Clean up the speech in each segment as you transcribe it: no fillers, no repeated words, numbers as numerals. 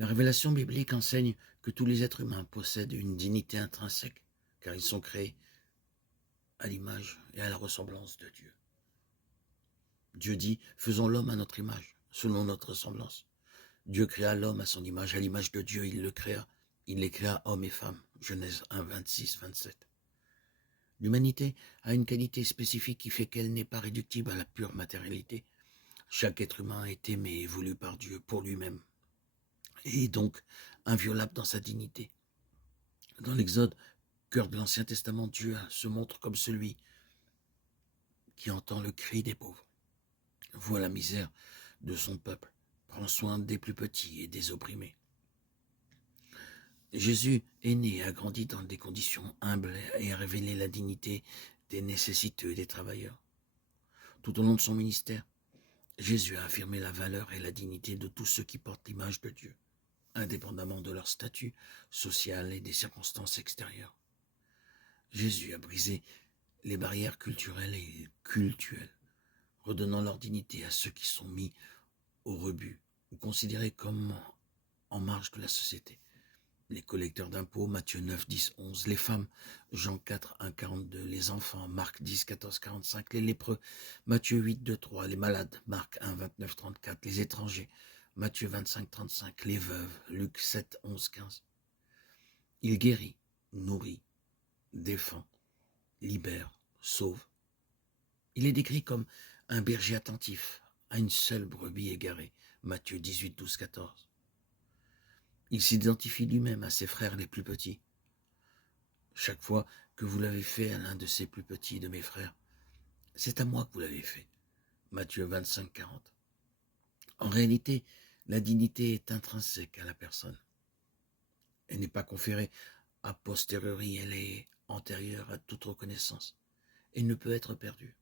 La révélation biblique enseigne que tous les êtres humains possèdent une dignité intrinsèque, car ils sont créés à l'image et à la ressemblance de Dieu. Dieu dit, faisons l'homme à notre image, selon notre ressemblance. Dieu créa l'homme à son image, à l'image de Dieu, il le créa. Il les créa hommes et femmes. Genèse 1, 26, 27. L'humanité a une qualité spécifique qui fait qu'elle n'est pas réductible à la pure matérialité. Chaque être humain est aimé et voulu par Dieu pour lui-même, et est donc inviolable dans sa dignité. Dans l'Exode, cœur de l'Ancien Testament, Dieu se montre comme celui qui entend le cri des pauvres, voit la misère de son peuple, prend soin des plus petits et des opprimés. Jésus est né et a grandi dans des conditions humbles et a révélé la dignité des nécessiteux et des travailleurs. Tout au long de son ministère, Jésus a affirmé la valeur et la dignité de tous ceux qui portent l'image de Dieu, indépendamment de leur statut social et des circonstances extérieures. Jésus a brisé les barrières culturelles et cultuelles, redonnant leur dignité à ceux qui sont mis au rebut ou considérés comme en marge de la société. Les collecteurs d'impôts, Matthieu 9, 10, 11, les femmes, Jean 4, 1, 42, les enfants, Marc 10, 14, 45, les lépreux, Matthieu 8, 2, 3, les malades, Marc 1, 29, 34, les étrangers, Matthieu 25, 35, les veuves, Luc 7, 11, 15. Il guérit, nourrit, défend, libère, sauve. Il est décrit comme un berger attentif à une seule brebis égarée, Matthieu 18, 12, 14. Il s'identifie lui-même à ses frères les plus petits. Chaque fois que vous l'avez fait à l'un de ces plus petits de mes frères, c'est à moi que vous l'avez fait. Matthieu 25, 40. En réalité, la dignité est intrinsèque à la personne. Elle n'est pas conférée a posteriori, elle est antérieure à toute reconnaissance et ne peut être perdue.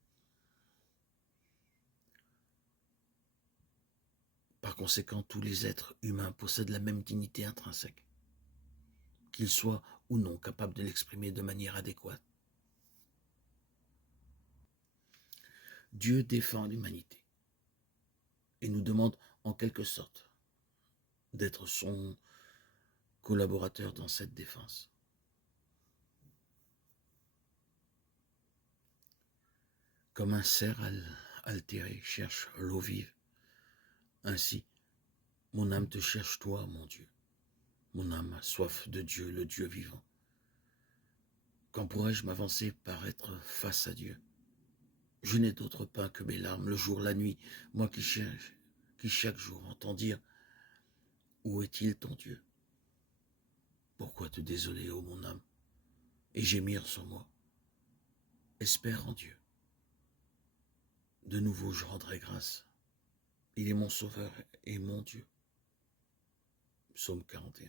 Par conséquent, tous les êtres humains possèdent la même dignité intrinsèque, qu'ils soient ou non capables de l'exprimer de manière adéquate. Dieu défend l'humanité et nous demande en quelque sorte d'être son collaborateur dans cette défense. Comme un cerf altéré cherche l'eau vive, ainsi mon âme te cherche toi, mon Dieu. Mon âme a soif de Dieu, le Dieu vivant. Quand pourrais-je m'avancer par être face à Dieu? Je n'ai d'autre pain que mes larmes, le jour, la nuit, moi qui chaque jour entends dire, où est-il ton Dieu? Pourquoi te désoler, ô mon âme, et gémir sur moi? Espère en Dieu. De nouveau je rendrai grâce. Il est mon sauveur et mon Dieu. Psaume 41.